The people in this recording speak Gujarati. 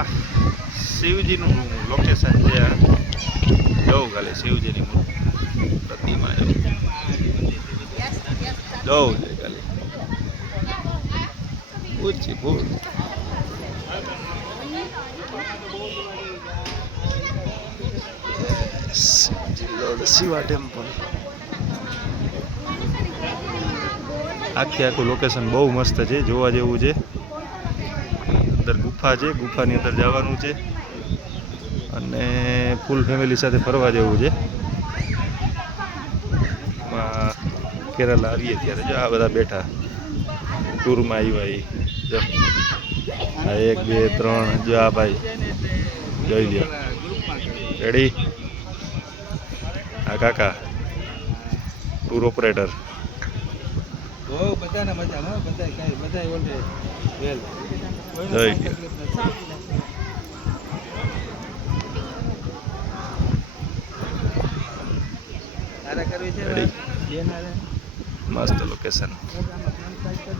આ શિવજીનું લોકેશન છે આ. જવું ખાલી શિવજીની પ્રતિમા જવું છે ખાલી ઊંચી ભૂલ. શિવા ટેમ્પલ આખું લોકેશન બહુ મસ્ત છે, જોવા જેવું છે. અંદર ગુફા છે, ગુફાની અંદર જવાનું છે અને ફૂલ ફેમિલી સાથે ફરવા જેવું છે. કેરલા આવીએ ત્યારે જો આ બધા બેઠા ટૂરમાં આવ્યા જો આ 1 2 3 જો આ ભાઈ જોઈ લ્યો. રેડી? આ કાકા ટૂર ઓપરેટર. બધાને મજામાં, બધા ઓલરેડી વેલ જોઈ લ્યો. મસ્ત લોકેશન.